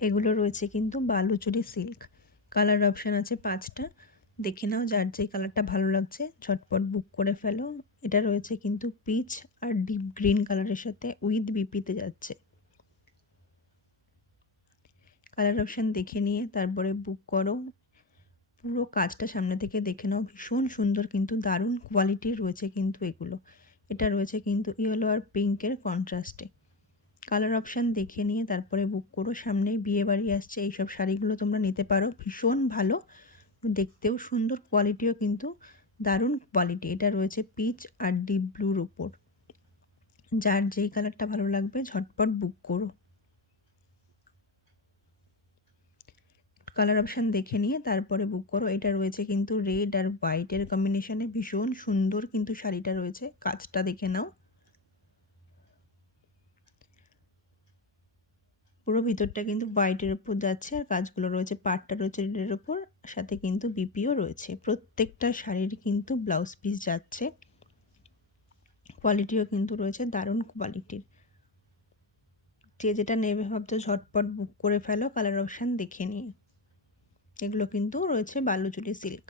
এগুলো রয়েছে কিন্তু বালুচরী সিল্ক। কালার অপশান আছে 5টা। দেখে নাও যার যেই কালারটা ভালো লাগছে ঝটপট বুক করে ফেলো। এটা রয়েছে কিন্তু পিচ আর ডিপ গ্রিন কালারের সাথে উইথ বিপিতে যাচ্ছে। কালার অপশান দেখে নিয়ে তারপরে বুক করো। পুরো কাজটা সামনে থেকে দেখে নাও, ভীষণ সুন্দর কিন্তু দারুণ কোয়ালিটির রয়েছে কিন্তু এগুলো। এটা রয়েছে কিন্তু ইয়েলো আর পিঙ্কের কন্ট্রাস্টে। কালার অপশান দেখে নিয়ে তারপরে বুক করো। সামনেই বিয়েবাড়ি আসছে, এইসব শাড়িগুলো তোমরা নিতে পারো, ভীষণ ভালো, দেখতেও সুন্দর, কোয়ালিটিও কিন্তু দারুণ কোয়ালিটি। এটা রয়েছে পিচ আর ডিপ ব্লুর উপর। যার যেই কালারটা ভালো লাগবে ঝটপট বুক করো। কালার অপশান দেখে নিয়ে তারপরে বুক করো। এটা রয়েছে কিন্তু রেড আর হোয়াইটের কম্বিনেশনে, ভীষণ সুন্দর কিন্তু শাড়িটা রয়েছে। কাজটা দেখে নাও, পুরো ভিতরটা কিন্তু হোয়াইটের ওপর যাচ্ছে আর কাজগুলো রয়েছে, পাড়টা রয়েছে রেডের ওপর, সাথে কিন্তু বিপিও রয়েছে। প্রত্যেকটা শাড়ির কিন্তু ব্লাউজ পিস যাচ্ছে, কোয়ালিটিও কিন্তু রয়েছে দারুণ কোয়ালিটির। যে যেটা নেবে ভাবছো ঝটপট বুক করে ফেলো কালার অপশান দেখে নিয়ে। এগুলো কিন্তু রয়েছে বালুচরী সিল্ক।